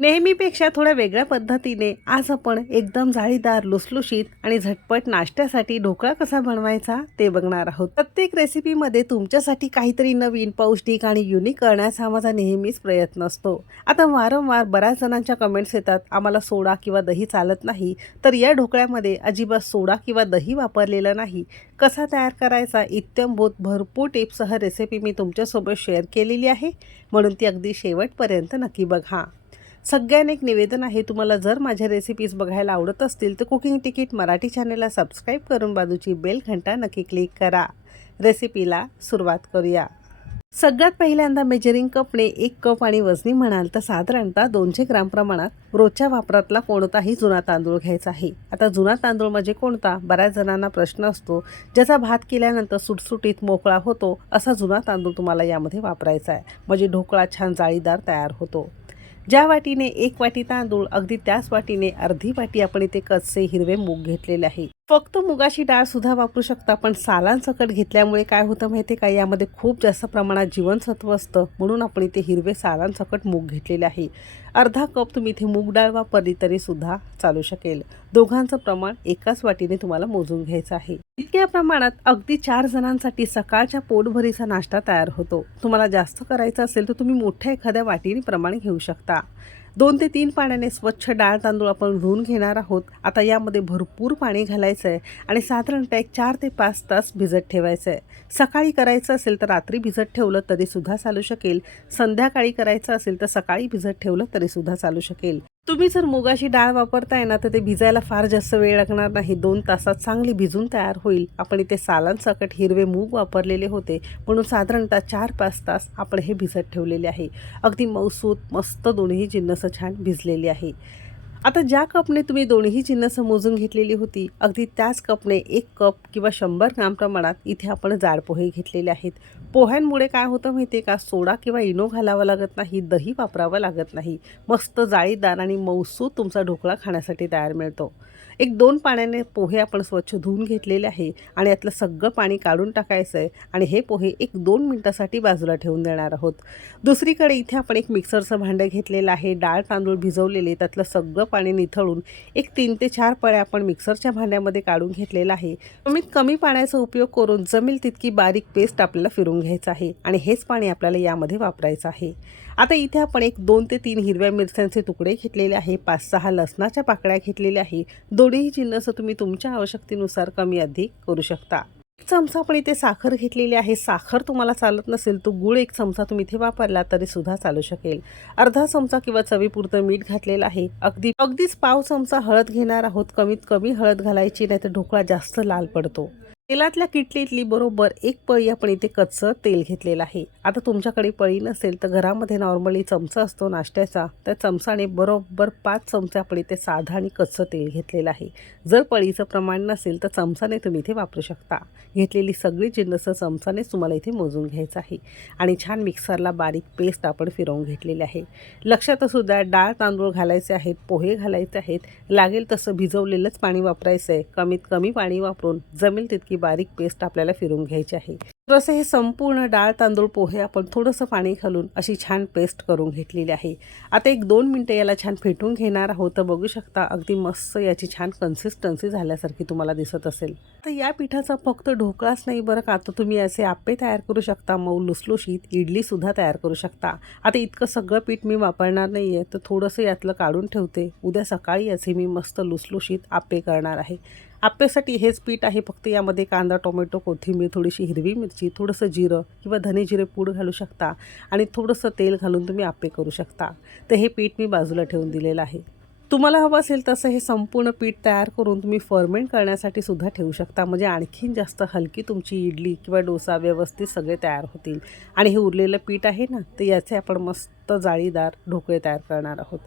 नेहमीपेक्षा थोड्या वेगळ्या पद्धतीने आज आपण एकदम जाळीदार लुसलुशीत आणि झटपट नाश्त्यासाठी ढोकळा कसा बनवायचा ते बघणार आहोत. प्रत्येक रेसिपीमध्ये तुमच्यासाठी काहीतरी नवीन पौष्टिक आणि युनिक करण्याचा माझा नेहमीच प्रयत्न असतो. आता वारंवार बऱ्याच जणांच्या कमेंट्स येतात आम्हाला सोडा किंवा दही चालत नाही. तर या ढोकळ्यामध्ये अजिबात सोडा किंवा दही वापरलेलं नाही. कसा तयार करायचा? इत्यंभूत भरपूर टिप्ससह रेसिपी मी तुमच्यासोबत शेअर केलेली आहे. म्हणून ती अगदी शेवटपर्यंत नक्की बघा. सगळ्यांना एक निवेदन आहे तुम्हाला जर माझ्या रेसिपीज बघायला आवडत असतील तर कुकिंग तिकीट मराठी चॅनलला सबस्क्राईब करून बाजूची बेल घंटा नक्की क्लिक करा. रेसिपीला सुरुवात करूया. सगळ्यात पहिल्यांदा मेजरिंग कपने एक कप आणि वजनी म्हणाल तर साधारणतः दोनशे ग्राम प्रमाणात रोजच्या वापरातला कोणताही जुना तांदूळ घ्यायचा आहे. आता जुना तांदूळ म्हणजे कोणता? बऱ्याच जणांना प्रश्न असतो ज्याचा भात केल्यानंतर सुटसुटीत मोकळा होतो असा जुना तांदूळ तुम्हाला यामध्ये वापरायचा आहे. म्हणजे ढोकळा छान जाळीदार तयार होतो. ज्या वाटीने एक वाटी तांदूळ अगदी त्याच वाटीने अर्धी वाटी आपण इथे कच्चे हिरवे मूग घेतलेले आहे. फक्त मुगाची डाळ सुद्धा वापरू शकता पण सालांसकट घेतल्यामुळे काय होतं माहिती का? यामध्ये खूप जास्त प्रमाणात जीवनसत्व असतं म्हणून आपण इथे हिरवे सालांसकट मूग घेतलेले आहे. अर्धा कप तुम्ही इथे मूग डाळ वापरली तरी सुद्धा चालू शकेल. दोघांचं प्रमाण एकाच वाटीने तुम्हाला मोजून घ्यायचं आहे. इतक्या प्रमाणात अगदी चार जणांसाठी सकाळच्या पोटभरीचा नाश्ता तयार होतो. तुम्हाला जास्त करायचं असेल तर तुम्ही मोठ्या एखाद्या वाटीने प्रमाण घेऊ शकता. दोन ते तीन पाण्याने स्वच्छ डाळ तांदूळ आपण धुवून घेणार आहोत. आता यामध्ये भरपूर पाणी घालायचं आहे आणि साधारणतः एक चार ते पाच तास भिजत ठेवायचं आहे सकाळी करायचं असेल तर रात्री भिजत ठेवलं तरीसुद्धा चालू शकेल. संध्याकाळी करायचं असेल तर सकाळी भिजत ठेवलं तरीसुद्धा चालू शकेल. तुम्ही जर मुगाची डाळ वापरताय ना तर ते भिजायला फार जास्त वेळ लागणार नाही. दोन तासात चांगली भिजून तयार होईल. आपण इथे सालांसकट हिरवे मूग वापरलेले होते. म्हणून साधारणतः चार पाच तास आपण हे भिजत ठेवलेले आहे. अगदी मऊसूत मस्त दोन्ही जिन्नसं छान भिजलेली आहे. आता ज्या कपने तुम्ही दोन्ही जिन्नसं मोजून घेतलेली होती अगदी त्याच कपने एक कप किंवा शंभर ग्राम प्रमाणात इथे आपण जाड पोहे घेतलेले आहेत. पोह्यांमुळे काय होतं माहिती आहे का? सोडा किंवा इनो घालावा लागत नाही दही वापरावं लागत नाही. मस्त जाळीदार आणि मौसूद तुमचा ढोकळा खाण्यासाठी तयार मिळतो. एक दोन पाण्याने पोहे आपण स्वच्छ धुवून घेतलेले आहे आणि यातलं सगळं पाणी काढून टाकायचं आहे आणि हे पोहे एक दोन मिनटासाठी बाजूला ठेवून देणार आहोत. दुसरीकडे इथे आपण एक मिक्सरचं भांडं घेतलेलं आहे. डाळ तांदूळ भिजवलेले त्यातलं सगळं पाणी निथळून एक तीन ते चार पळ्या आपण मिक्सरच्या भांड्यामध्ये काढून घेतलेलं आहे. कमीत कमी पाण्याचा उपयोग करून जमेल तितकी बारीक पेस्ट आपल्याला फिरून घ्यायचं आहे आणि हेच पाणी आपल्याला यामध्ये वापरायचं आहे. आता इथे आपण एक दोन ते तीन हिरव्या मिरच्यांचे तुकडे घेतलेले आहे पाच सहा लसणाच्या पाकळ्या घेतलेल्या आहे. दोन्ही जिन्नस तुम्ही तुमच्या आवश्यकतेनुसार कमी अधिक करू शकता. एक चमचा आपण इथे साखर घेतलेली आहे. साखर तुम्हाला चालत नसेल तो गुळ एक चमचा तुम्ही इथे वापरला तरी सुद्धा चालू शकेल. अर्धा चमचा किंवा चवीपुरतं मीठ घातलेलं आहे. अगदी अगदीच पाव चमचा हळद घेणार आहोत. कमीत कमी हळद घालायची नाही तर ढोकळा जास्त लाल पडतो. तेलातल्या किटलीतली बरोबर एक पळी आपण इथे कच्चं तेल घेतलेलं आहे. आता तुमच्याकडे पळी नसेल तर घरामध्ये नॉर्मली चमचा असतो नाश्त्याचा. त्या चमचाने बरोबर पाच चमचे आपण इथे साधं आणि कच्चं तेल घेतलेलं आहे. जर पळीचं प्रमाण नसेल तर चमचाने तुम्ही इथे वापरू शकता. घेतलेली सगळी जिन्नस चमचानेच तुम्हाला इथे मोजून घ्यायचं आहे. आणि छान मिक्सरला बारीक पेस्ट आपण फिरवून घेतलेली आहे. लक्षात असू द्या डाळ तांदूळ घालायचे आहेत पोहे घालायचे आहेत. लागेल तसं भिजवलेलंच पाणी वापरायचं आहे कमीत कमी पाणी वापरून जमेल तितकी बारीक पेस्ट आपल्याला फिरून घ्यायची आहे. थोडंसं हे संपूर्ण डाळ तांदूळ पोहे आपण थोडंसं पाणी घालून अशी छान पेस्ट करून घेतलेली आहे. आता एक दोन मिनटं याला छान फेटून घेणार आहोत. तर बघू शकता अगदी मस्त याची छान कन्सिस्टन्सी झाल्यासारखी तुम्हाला दिसत असेल. तर या पिठाचा फक्त ढोकळाच नाही बरं का? तर तुम्ही असे आप्पे तयार करू शकता मऊ लुसलुशीत इडलीसुद्धा तयार करू शकता. आता इतकं सगळं पीठ मी वापरणार नाही आहे तर थोडंसं यातलं काढून ठेवते. उद्या सकाळी याचे मी मस्त लुसलुशीत आप्पे करणार आहे. आप्यासाठी हेच पीठ आहे फक्त यामध्ये कांदा टोमॅटो कोथिंबीर थोडीशी हिरवी मिरची थोडंसं जिरं किंवा धने जिरे पूड घालू शकता आणि थोडंसं तेल घालून तुम्ही आप्पे करू शकता. तर हे पीठ मी बाजूला ठेवून दिलेलं आहे. तुम्हाला हवं असेल तसं हे संपूर्ण पीठ तयार करून तुम्ही फर्मेंट करण्यासाठी सुद्धा ठेवू शकता. म्हणजे आणखीन जास्त हलकी तुमची इडली किंवा डोसा व्यवस्थित सगळे तयार होतील. आणि हे उरलेलं पीठ आहे ना तर याचे आपण मस्त जाळीदार ढोकळे तयार करणार आहोत.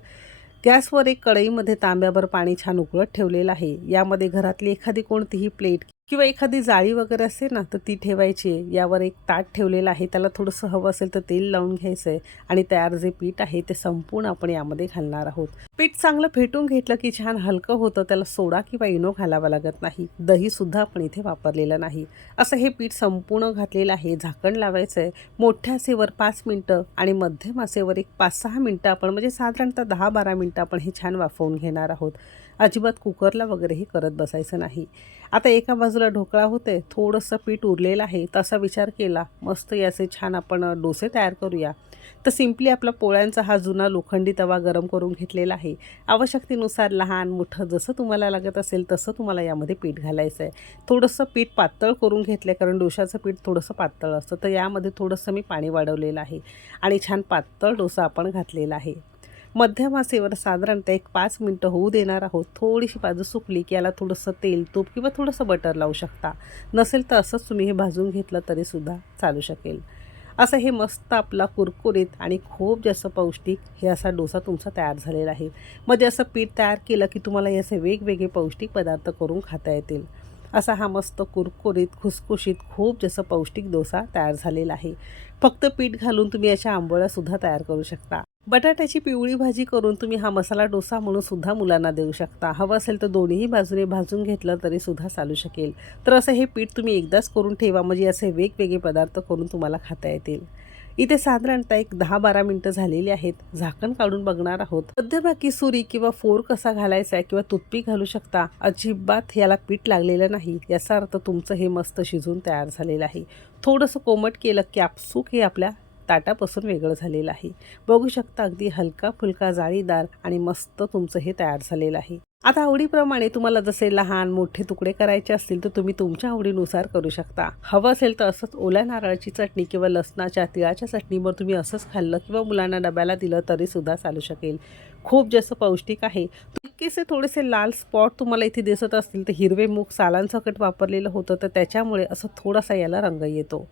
गॅसवर एक कढईमध्ये तांब्याभर पाणी छान उकळत ठेवलेलं आहे. यामध्ये घरातली एखादी कोणतीही प्लेट किंवा एखादी जाळी वगैरे असेल ना तर ती ठेवायची आहे. यावर एक ताट ठेवलेलं आहे. त्याला थोडंसं हवं असेल तर तेल लावून घ्यायचं आहे. आणि तयार जे पीठ आहे ते संपूर्ण आपण यामध्ये घालणार आहोत. पीठ चांगलं फेटून घेतलं की छान हलकं होतं. त्याला सोडा किंवा इनो घालावा लागत नाही. दहीसुद्धा आपण इथे वापरलेलं नाही. असं हे पीठ संपूर्ण घातलेलं आहे. झाकण लावायचं आहे. मोठ्या आसेवर पाच मिनटं आणि मध्यम आसेवर एक पाच सहा मिनटं आपण म्हणजे साधारणतः दहा बारा मिनटं आपण हे छान वाफवून घेणार आहोत. अजिबात कुकरला वगैरेही करत बसायचं नाही. आता एका बाजूला ढोकळा होते थोडंसं पीठ उरलेलं आहे तसा विचार केला मस्त याचे छान आपण डोसे तयार करूया. तर सिम्पली आपला पोळ्यांचा हा जुना लोखंडी तवा गरम करून घेतलेला आहे. आवश्यकतेनुसार लहान मोठं जसं तुम्हाला लागत असेल तसं तुम्हाला यामध्ये पीठ घालायचं आहे. थोडंसं पीठ पातळ करून घेतलं आहे कारण डोशाचं पीठ थोडंसं पातळ असतं तर यामध्ये थोडंसं मी पाणी वाढवलेलं आहे. आणि छान पातळ डोसा आपण घातलेला आहे. मध्यम आसेवर साधारणतः एक पाच मिनटं होऊ देणार आहोत. थोडीशी बाजू सुकली की याला थोडंसं तेल तूप किंवा थोडंसं बटर लावू शकता. नसेल तर असंच तुम्ही हे भाजून घेतलं तरीसुद्धा चालू शकेल. असं हे मस्त आपला कुरकुरीत आणि खूप जास्त पौष्टिक हे असा डोसा तुमचा तयार झालेला आहे. म्हणजे असं पीठ तयार केलं की तुम्हाला हे असे वेगवेगळे पौष्टिक पदार्थ करून खाता येतील. असा हा मस्त कुरकुरीत खुसखुशीत खूप जसं पौष्टिक डोसा तयार झालेला आहे. फक्त पीठ घालून तुम्ही याच्या आंबोळ्यासुद्धा तयार करू शकता. बटाट्याची पिवळी भाजी करून तुम्ही हा मसाला डोसा म्हणून सुद्धा मुलांना देऊ शकता. हवं असेल तर दोन्ही बाजूने भाजून घेतलं तरी सुद्धा चालू शकेल. तर असं हे पीठ तुम्ही एकदाच करून ठेवा म्हणजे असे वेगवेगळे पदार्थ करून तुम्हाला खाता येतील. इथे साधारणतः एक दहा बारा मिनटं झालेली आहेत. झाकण काढून बघणार आहोत. मध्यभागी सुरी किंवा फोर कसा घालायचा आहे किंवा तुप्पी घालू शकता? अजिबात याला पीठ लागलेलं नाही. याचा अर्थ तुमचं हे मस्त शिजून तयार झालेलं आहे. थोडंसं कोमट केलं की आपसूक हे आपल्या ताटापासून वेगळं झालेलं आहे. बघू शकता अगदी हलका फुलका जाळीदार आणि मस्त तुमचं हे तयार झालेलं आहे. आता आवडीप्रमाणे तुम्हाला जसे लहान मोठे तुकडे करायचे असतील तर तुम्ही तुमच्या आवडीनुसार करू शकता. हवं असेल तर असंच ओल्या नारळाची चटणी किंवा लसणाच्या तिळाच्या चटणीवर तुम्ही असंच खाल्लं किंवा मुलांना डब्याला दिलं तरीसुद्धा चालू शकेल. खूप जास्त पौष्टिक आहे. इतकेसे थोडेसे लाल स्पॉट तुम्हाला इथे दिसत असतील तर हिरवे मूग सालांसकट वापरलेलं होतं तर त्याच्यामुळे असं थोडासा याला रंग येतो.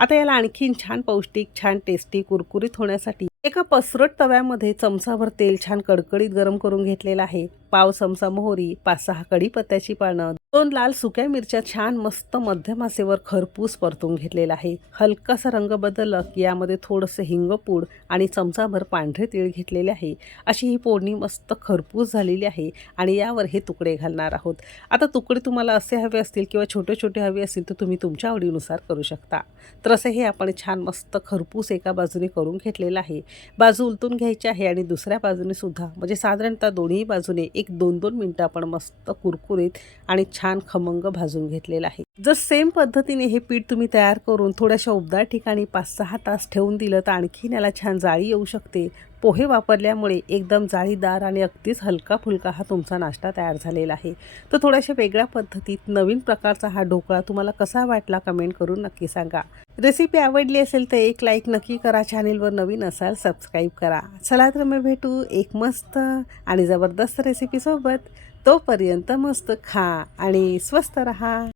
आता याला आणखीन छान पौष्टिक छान टेस्टी कुरकुरीत होण्यासाठी एका पसरट तव्यामध्ये चमचाभर तेल छान कडकडीत गरम करून घेतलेलं आहे. पाव चमचा मोहरी पाच सहा कढीपत्त्याची पानं दोन लाल सुक्या मिरच्या छान मस्त मध्यम आसेवर खरपूस परतून घेतलेला आहे. हलकासा रंग बदलला की यामध्ये थोडंसं हिंगपूड आणि चमचाभर पांढरे तीळ घेतलेले आहे. अशी ही फोडणी मस्त खरपूस झालेली आहे आणि यावर हे तुकडे घालणार आहोत. आता तुकडे तुम्हाला असे हवे असतील किंवा छोटे छोटे हवे असतील तर तुम्ही तुमच्या आवडीनुसार करू शकता. तर असं हे आपण छान मस्त खरपूस एका बाजूने करून घेतलेलं आहे. बाजू उलटून घ्यायची आहे आणि दुसऱ्या बाजूने सुद्धा. म्हणजे साधारणतः दोन्ही बाजूने एक दोन दोन मिनटं आपण मस्त कुरकुरीत आणि छान खमंग भाजून घेतलेलं आहे. जर सेम पद्धतीने हे पीठ तुम्ही तयार करून थोड्याशा उबदार ठिकाणी पाच सहा तास ठेवून दिलं तर आणखीन याला छान जाळी येऊ शकते. पोहे वापरल्यामुळे एकदम जाळीदार आणि अगदीच हलका फुलका हा तुमचा नाश्ता तयार झालेला आहे. तर थोड्याशा वेगळ्या पद्धतीत नवीन प्रकारचा हा ढोकळा तुम्हाला कसा वाटला कमेंट करून नक्की सांगा. रेसिपी आवडली असेल तर एक लाईक नक्की करा चॅनेलवर नवीन असाल सबस्क्राईब करा. चला तर मी भेटू एक मस्त आणि जबरदस्त रेसिपीसोबत तोपर्यंत मस्त खा आणि स्वस्त रहा.